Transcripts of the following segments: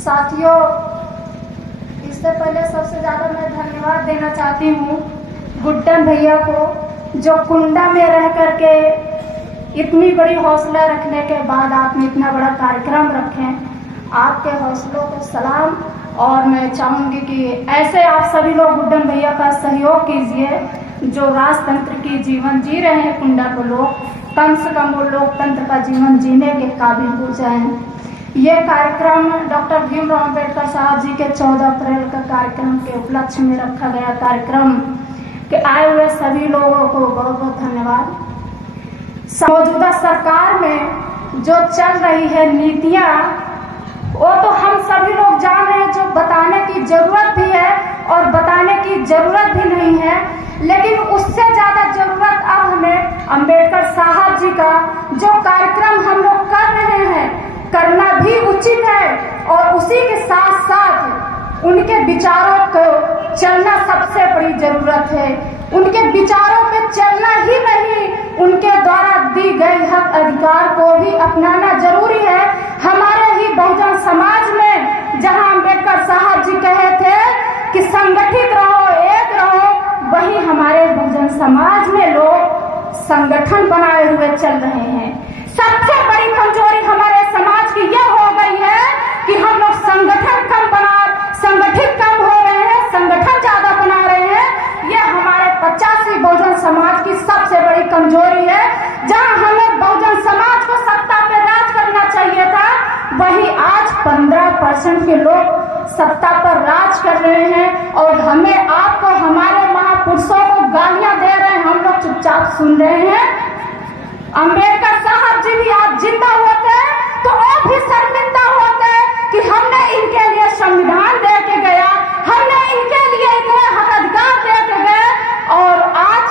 साथियों, इससे पहले सबसे ज्यादा मैं धन्यवाद देना चाहती हूँ गुड्डन भैया को, जो कुंडा में रह करके इतनी बड़ी हौसला रखने के बाद आपने इतना बड़ा कार्यक्रम रखे। आपके हौसलों को सलाम। और मैं चाहूंगी कि ऐसे आप सभी लोग गुड्डन भैया का सहयोग कीजिए, जो राजतंत्र की जीवन जी रहे हैं कुंडा को लोग, कम से कम वो लोकतंत्र का जीवन जीने के काबिल हो जाएं। ये कार्यक्रम डॉक्टर भीमराव अम्बेडकर साहब जी के 14 अप्रैल का कार्यक्रम के उपलक्ष्य में रखा गया कार्यक्रम के आए हुए सभी लोगों को बहुत बहुत धन्यवाद। मौजूदा सरकार में जो चल रही है नीतियां, वो तो हम सभी लोग जान रहे हैं, जो बताने की जरूरत भी है और बताने की जरूरत भी नहीं है, लेकिन उससे ज्यादा जरूरत अब हमें अम्बेडकर साहब जी का जो कार्यक्रम हम लोग कर रहे हैं करना भी उचित है, और उसी के साथ साथ उनके विचारों को चलना सबसे बड़ी जरूरत है। उनके विचारों पे चलना ही नहीं, उनके द्वारा दी गई हक अधिकार को भी अपनाना जरूरी है। हमारे ही बहुजन समाज में जहां अम्बेडकर साहब जी कहे थे कि संगठित रहो, एक रहो, वही हमारे बहुजन समाज में लोग संगठन बनाए हुए चल रहे हैं। सबसे बड़ी कमजोरी हमारे समाज की यह हो गई है कि हम लोग संगठित कम हो रहे हैं, संगठन ज्यादा बना रहे हैं। यह हमारे 85 बहुजन समाज की सबसे बड़ी कमजोरी है। जहां हमें बहुजन समाज को सत्ता पे राज करना चाहिए था, वही आज 15% के लोग सत्ता पर राज कर रहे हैं, और हमें आपको हमारे महापुरुषों को गालियां दे रहे हैं, हम लोग चुपचाप सुन रहे हैं। अम्बेडकर साहब जी भी आज जिंदा होते तो और भी शर्मिंदा होते कि हमने इनके लिए संविधान दे के गया, हमने इनके लिए इतने हक अधिकार दे के गए, और आज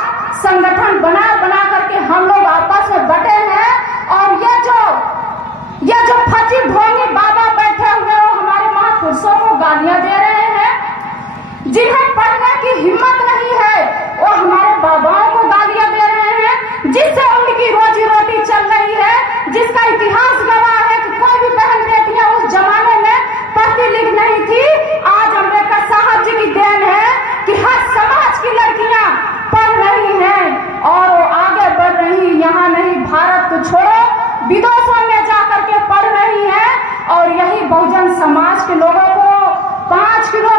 संगठन बना करके हम लोग आपस में बटे हैं। और ये जो फची ढोंगी बाबा बैठे हुए हो हमारे महापुरुषों को गालियां दे रहे हैं। जिन्हें पढ़ने की हिम्मत नहीं है वो हमारे बाबाओं को गालियां दे रहे हैं, जिससे उनकी रोजी रोटी चल रही है, जिसका इतिहास गवाह है कि कोई भी बहन बेटियां उस जमाने में पढ़ती लिख नहीं थी। आज अम्बेडकर साहब जी की देन है कि हर समाज की लड़कियां पढ़ रही हैं और वो आगे बढ़ रही। यहाँ नहीं, भारत को छोड़ो, विदेशों में जाकर के पढ़ रही हैं। और यही बहुजन समाज के लोगों को 5 किलो